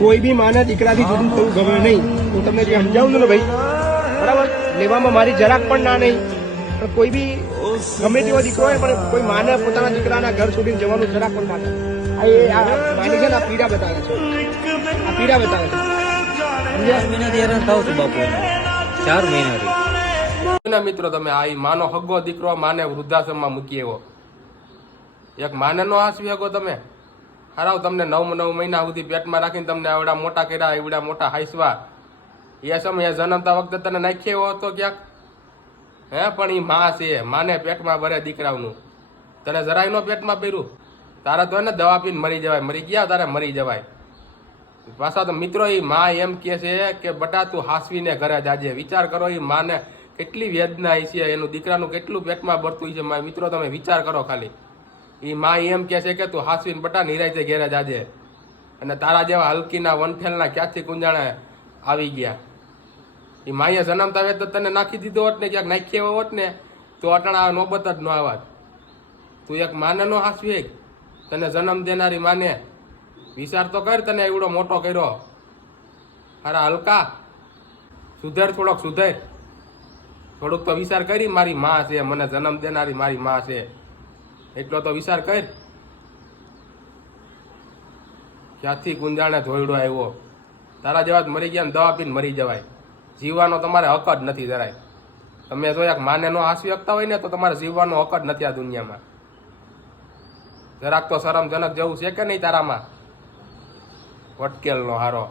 કોઈ બી માના દીકરાથી જુદું થવું ગમે નહીં. હું તમને જે સમજાવું છું ને ભાઈ, બરાબર, લેવામાં મારી જરાક પણ ના નહીં. પણ કોઈ બી ગમે તેવો દીકરો હોય પણ કોઈ માને પોતાના દીકરાના ઘર છોડીને જવાનું જરાક પણ ના થાય. આ માની છે ને આ પીડા બતાવે છે, આ પીડા બતાવે છે. 4 મહિનાથી હેરાન થાવ છું બાપુ, 4 મહિનાથી. મિત્રો તમે આ માનો હગો દીકરો માને વૃદ્ધાશ્રમમાં મૂકી એવો એક માને નો હાસવી હગો તમે. હારાવ તમને 9 મહિના સુધી પેટમાં રાખીને તમને આવડા મોટા કર્યા, એવડા મોટા હાઈસવા. એ સમયે જન્મતા વખતે તને નાખ્યો એવો હતો ક્યાંક? હે પણ એ માં છે, માને પેટમાં ભરે દીકરાઓનું. તને જરાય નો પેટમાં પહેર્યું? તારે તો એને દવા પીને મરી જવાય, મરી ગયા તારે મરી જવાય. પાછા તો મિત્રો એ માં એમ કે છે કે બટા તું હાસવીને ઘરે જાજે. વિચાર કરો એ માને કેટલી વેદના છે, એનું દીકરાનું કેટલું પેટમાં ભરતું છે. મિત્રો તમે વિચાર કરો ખાલી. એ માં એમ કે છે કે તું હાસવીને બટા નિરાયતે ઘેરે જાજે. અને તારા જેવા હલકીના વનફેલના ક્યાંથી કુંજાણે આવી ગયા. એ માએ જન્મતા વેત તો તને નાખી દીધો હોત ને, ક્યાંક નાખી એવો હોત ને તો અટાણા નોબત જ ન આવત. તું એક માને નો હાસવી, તને જન્મ દેનારી માને. વિચાર તો કર, તને એવડો મોટો કર્યો. હારા હલકા સુધર, થોડોક સુધર. થોડુંક તો વિચાર કરી, મારી માં છે, મને જન્મ દેનારી મારી માં છે, એટલો તો વિચાર કર. ક્યાંથી ગુંજાણે ધોયડો આવ્યો. તારા જેવા જ મરી ગયા ને દવા પીને મરી જવાય. જીવવાનો તમારે હક જ નથી જરાય. તમે જો એક માને નો હાસવી શકતા હોય ને તો તમારે જીવવાનો હક જ નથી આ દુનિયામાં. જરાક તો શરમજનક જેવું છે કે નહીં તારામાં? વટકેલ નો હારો.